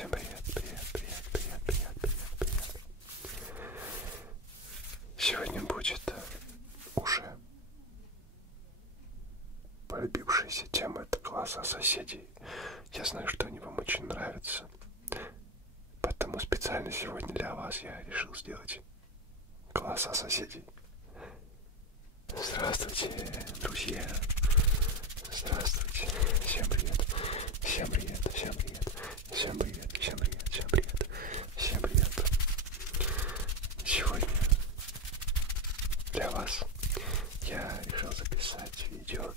Всем привет, привет, привет, привет, привет, привет, привет. Сегодня будет уже полюбившаяся тема, это голоса соседей. Я знаю, что они вам очень нравятся, поэтому специально сегодня для вас я решил сделать голоса соседей. Здравствуйте, друзья. Здравствуйте. Всем привет. Всем привет. Всем привет. Всем привет. Всем привет. Всем привет. Всем привет. Сегодня для вас я решил записать видео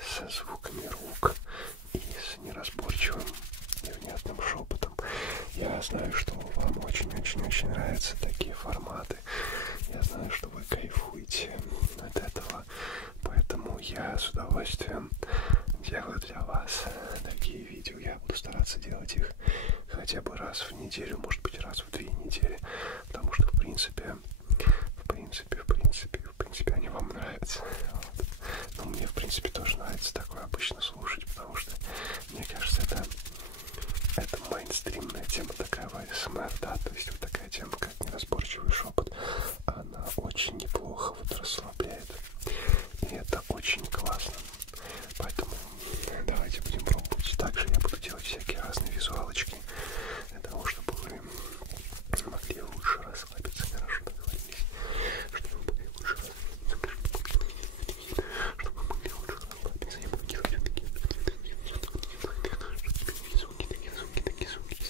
со звуками рук и с неразборчивым невнятным шепотом. Я знаю, что вам очень-очень-очень нравятся такие форматы. Я знаю, что вы кайфуете от этого, поэтому я с удовольствием делаю для вас такие видео. Я буду стараться делать их хотя бы раз в неделю, может быть, раз в 2 недели, потому что, в принципе, они вам нравятся. Вот. Но мне, в принципе, тоже нравится такое обычно слушать, потому что, мне кажется, это мейнстримная тема такая в АСМР, да, то есть вот такая тема, как неразборчивый шепот, она очень неплохо вот расслабляет, и это очень классно, поэтому давайте будем пробовать. Также я буду делать всякие разные визуалочки для того, чтобы вы могли лучше расслабиться, хорошо договорились, чтобы вы могли лучше расслабиться, чтобы вы могли лучше расслабиться, я буду делать вот такие звуки, такие звуки,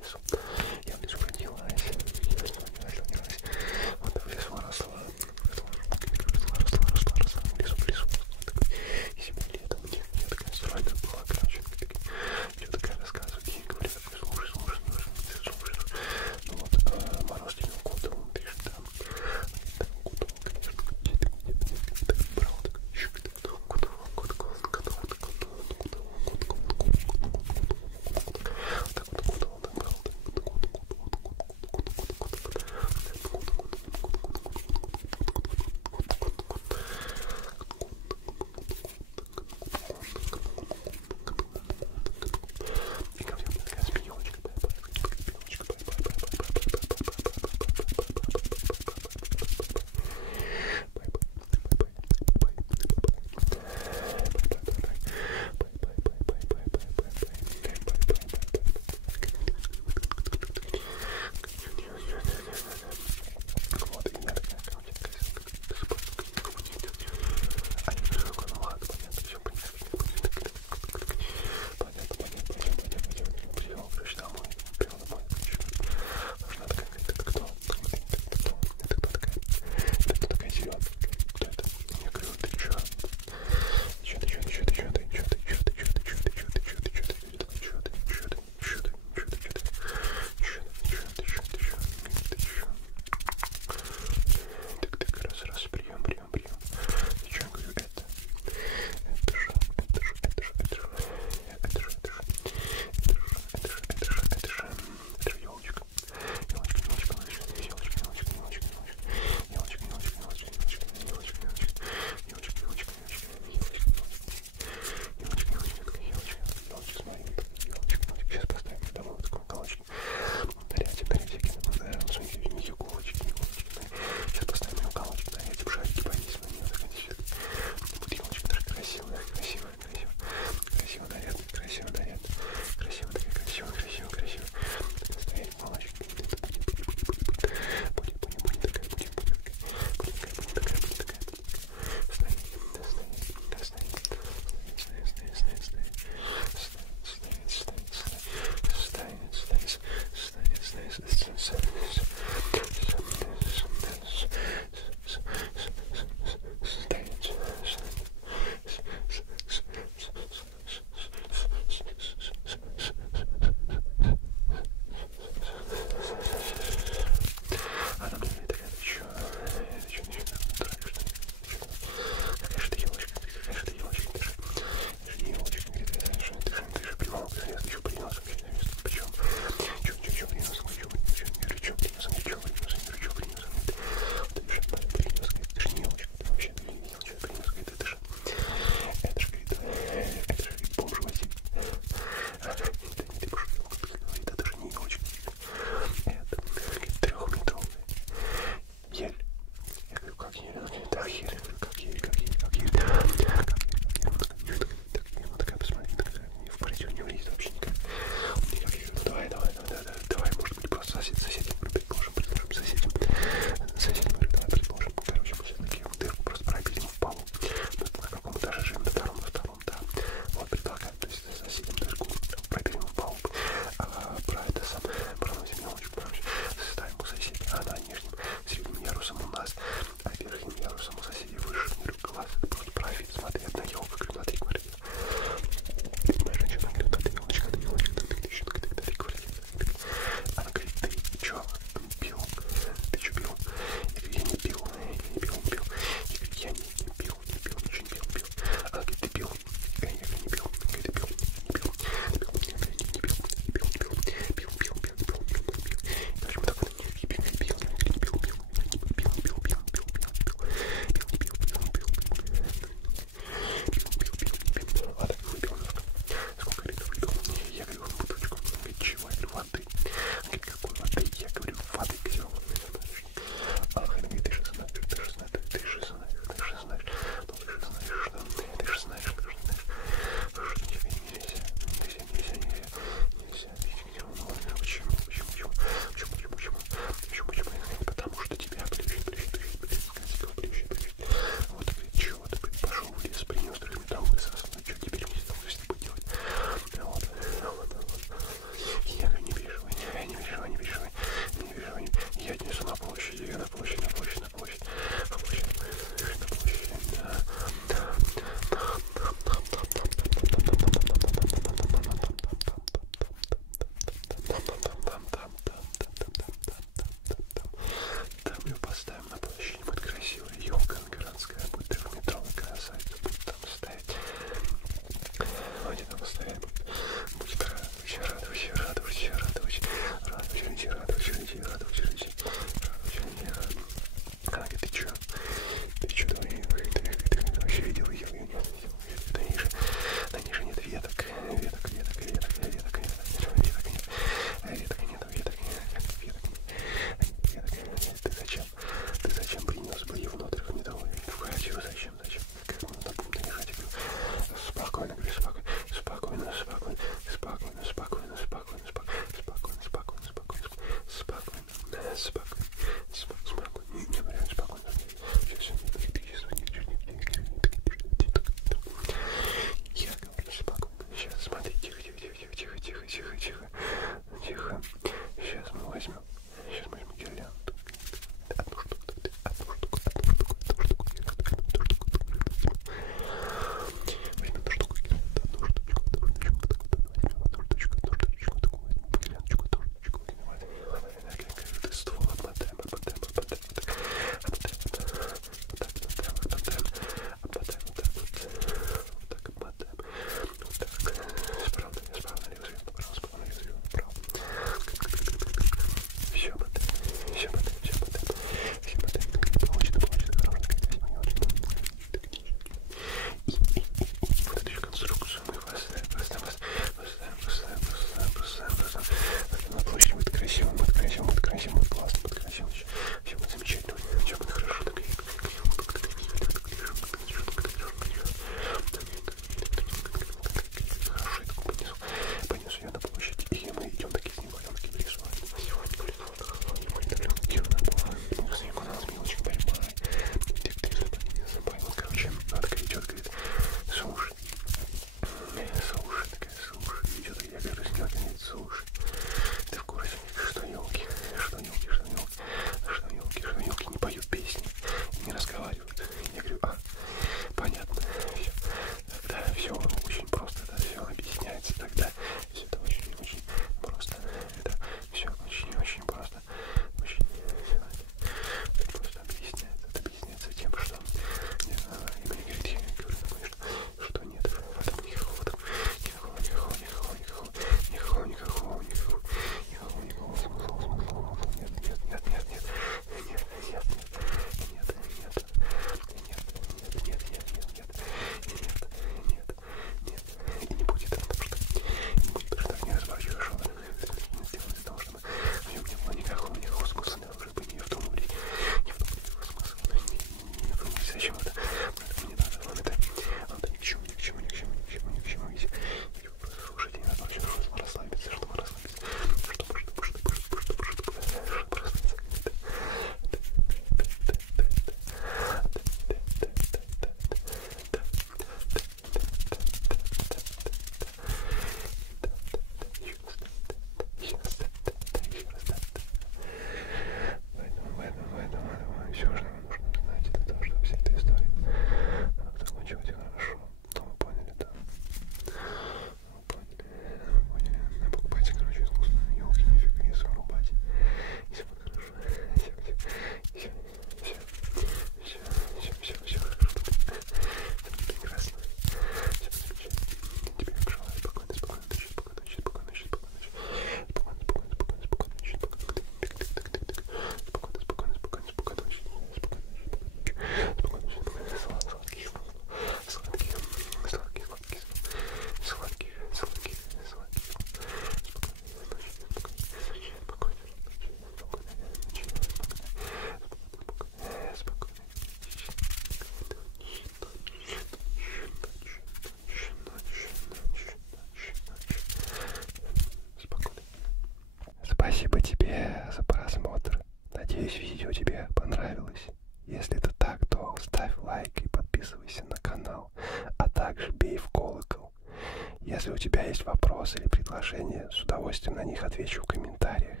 Если у тебя есть вопросы или предложения, с удовольствием на них отвечу в комментариях.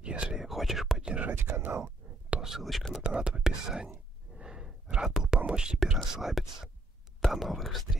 Если хочешь поддержать канал, то ссылочка на донат в описании. Рад был помочь тебе расслабиться. До новых встреч!